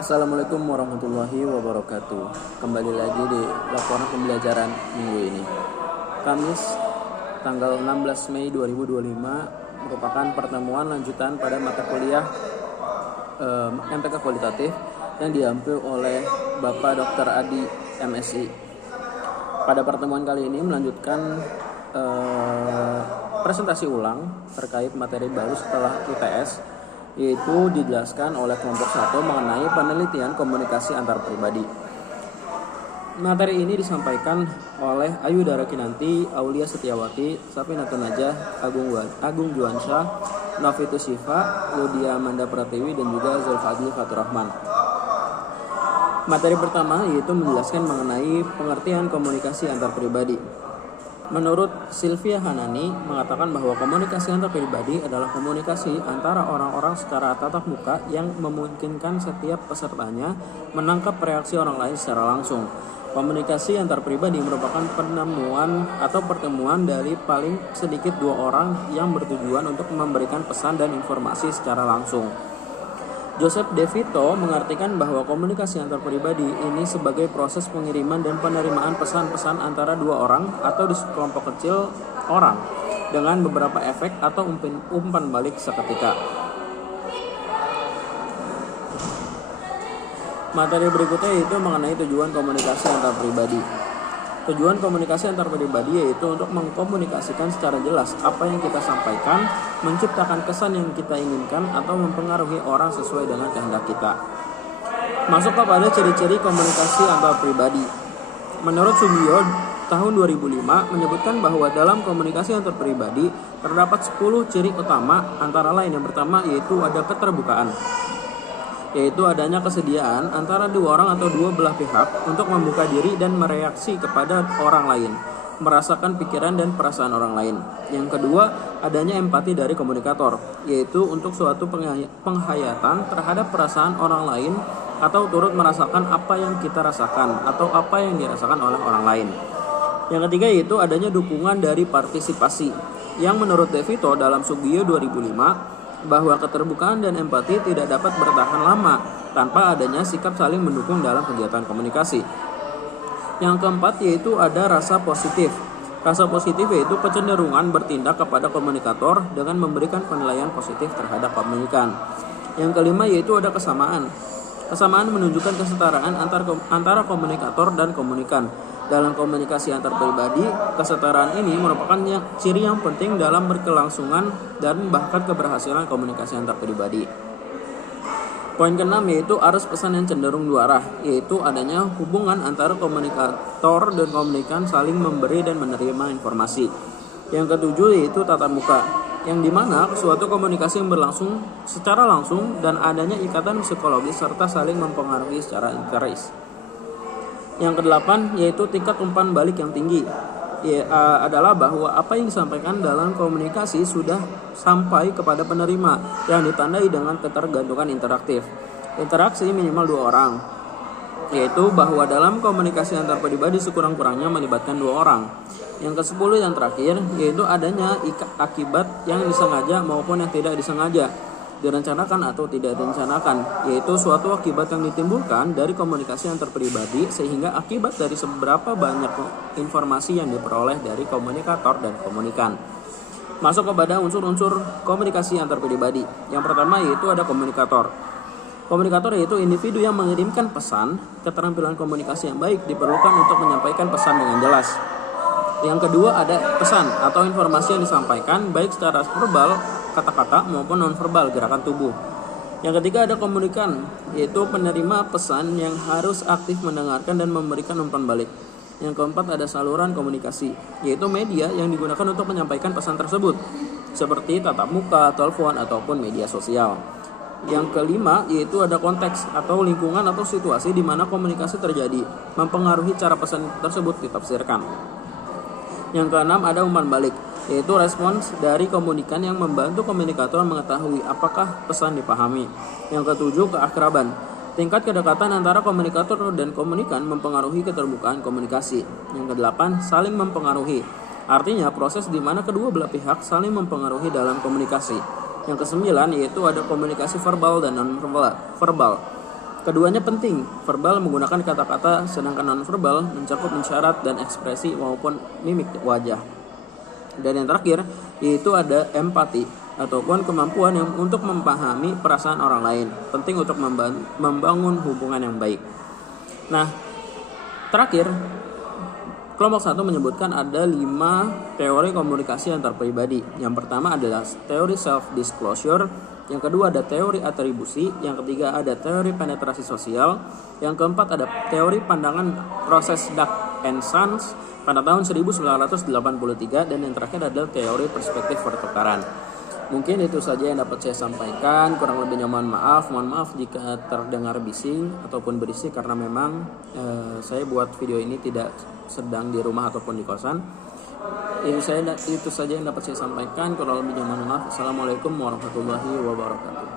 Assalamualaikum warahmatullahi wabarakatuh. Kembali lagi di laporan pembelajaran minggu ini. Kamis tanggal 16 Mei 2025 merupakan pertemuan lanjutan pada mata kuliah MTK Kualitatif yang diambil oleh Bapak Dr. Adi MSI. Pada pertemuan kali ini melanjutkan presentasi ulang terkait materi baru setelah UTS, yaitu dijelaskan oleh kelompok 1 mengenai penelitian komunikasi antar pribadi. Materi ini disampaikan oleh Ayu Dara Kinanti, Aulia Setiawati, Sapinatun Najah, Agung Juansyah, Novitus Syifa, Ludia Amanda Pratiwi, dan juga Zulfadli Faturrahman. Materi pertama yaitu menjelaskan mengenai pengertian komunikasi antar pribadi. Menurut Sylvia Hanani mengatakan bahwa komunikasi antar pribadi adalah komunikasi antara orang-orang secara tatap muka yang memungkinkan setiap pesertanya menangkap reaksi orang lain secara langsung. Komunikasi antar pribadi merupakan penemuan atau pertemuan dari paling sedikit dua orang yang bertujuan untuk memberikan pesan dan informasi secara langsung. Joseph De Vito mengartikan bahwa komunikasi antar pribadi ini sebagai proses pengiriman dan penerimaan pesan-pesan antara dua orang atau di sekelompok kecil orang dengan beberapa efek atau umpan balik seketika. Materi berikutnya yaitu mengenai tujuan komunikasi antar pribadi. Tujuan komunikasi antar pribadi yaitu untuk mengkomunikasikan secara jelas apa yang kita sampaikan, menciptakan kesan yang kita inginkan, atau mempengaruhi orang sesuai dengan kehendak kita. Masuk kepada ciri-ciri komunikasi antar pribadi. Menurut Sugio, tahun 2005 menyebutkan bahwa dalam komunikasi antar pribadi terdapat 10 ciri utama, antara lain yang pertama yaitu ada keterbukaan, yaitu adanya kesediaan antara dua orang atau dua belah pihak untuk membuka diri dan mereaksi kepada orang lain, merasakan pikiran dan perasaan orang lain. Yang kedua, adanya empati dari komunikator, yaitu untuk suatu penghayatan terhadap perasaan orang lain atau turut merasakan apa yang kita rasakan atau apa yang dirasakan oleh orang lain. Yang ketiga yaitu adanya dukungan dari partisipasi, yang menurut De Vito dalam Sugio 2005 bahwa keterbukaan dan empati tidak dapat bertahan lama tanpa adanya sikap saling mendukung dalam kegiatan komunikasi. Yang keempat yaitu ada rasa positif. Rasa positif yaitu kecenderungan bertindak kepada komunikator dengan memberikan penilaian positif terhadap komunikan. Yang kelima yaitu ada kesamaan. Kesamaan menunjukkan kesetaraan antara komunikator dan komunikan. Dalam komunikasi antar pribadi, kesetaraan ini merupakan ciri yang penting dalam berkelangsungan dan bahkan keberhasilan komunikasi antar pribadi. Poin keenam yaitu arus pesan yang cenderung dua arah, yaitu adanya hubungan antara komunikator dan komunikan saling memberi dan menerima informasi. Yang ketujuh yaitu tatap muka, yang dimana suatu komunikasi yang berlangsung secara langsung dan adanya ikatan psikologis serta saling mempengaruhi secara interis. Yang kedelapan yaitu tingkat umpan balik yang tinggi, adalah bahwa apa yang disampaikan dalam komunikasi sudah sampai kepada penerima yang ditandai dengan ketergantungan interaktif. Interaksi minimal dua orang, yaitu bahwa dalam komunikasi antar pribadi sekurang-kurangnya melibatkan dua orang. Yang ke-10 yang terakhir yaitu adanya akibat yang disengaja maupun yang tidak disengaja, direncanakan atau tidak direncanakan, yaitu suatu akibat yang ditimbulkan dari komunikasi antar pribadi sehingga akibat dari seberapa banyak informasi yang diperoleh dari komunikator dan komunikan. Masuk kepada unsur-unsur komunikasi antar pribadi. Yang pertama yaitu ada komunikator. Komunikator yaitu individu yang mengirimkan pesan. Keterampilan komunikasi yang baik diperlukan untuk menyampaikan pesan dengan jelas. Yang kedua ada pesan atau informasi yang disampaikan baik secara verbal, kata-kata, maupun nonverbal, gerakan tubuh. Yang ketiga ada komunikan, yaitu penerima pesan yang harus aktif mendengarkan dan memberikan umpan balik. Yang keempat ada saluran komunikasi, yaitu media yang digunakan untuk menyampaikan pesan tersebut, seperti tatap muka, telepon, ataupun media sosial. Yang kelima yaitu ada konteks atau lingkungan atau situasi di mana komunikasi terjadi, mempengaruhi cara pesan tersebut ditafsirkan. Yang keenam ada umpan balik, yaitu respons dari komunikan yang membantu komunikator mengetahui apakah pesan dipahami. Yang ketujuh keakraban. Tingkat kedekatan antara komunikator dan komunikan mempengaruhi keterbukaan komunikasi. Yang kedelapan saling mempengaruhi. Artinya proses di mana kedua belah pihak saling mempengaruhi dalam komunikasi. Yang kesembilan yaitu ada komunikasi verbal dan non-verbal. Keduanya penting, verbal menggunakan kata-kata sedangkan nonverbal mencakup isyarat dan ekspresi maupun mimik wajah. Dan yang terakhir yaitu ada empati ataupun kemampuan yang untuk memahami perasaan orang lain. Penting untuk membangun hubungan yang baik. Nah, terakhir kelompok 1 menyebutkan ada 5 teori komunikasi antar pribadi. Yang pertama adalah teori self-disclosure, yang kedua ada teori atribusi, yang ketiga ada teori penetrasi sosial, yang keempat ada teori pandangan proses Duck and Sons pada tahun 1983, dan yang terakhir adalah teori perspektif pertukaran. Mungkin itu saja yang dapat saya sampaikan, kurang lebihnya mohon maaf jika terdengar bising ataupun berisik karena memang saya buat video ini tidak sedang di rumah ataupun di kosan. Itu saja yang dapat saya sampaikan, kurang lebihnya mohon maaf. Assalamualaikum warahmatullahi wabarakatuh.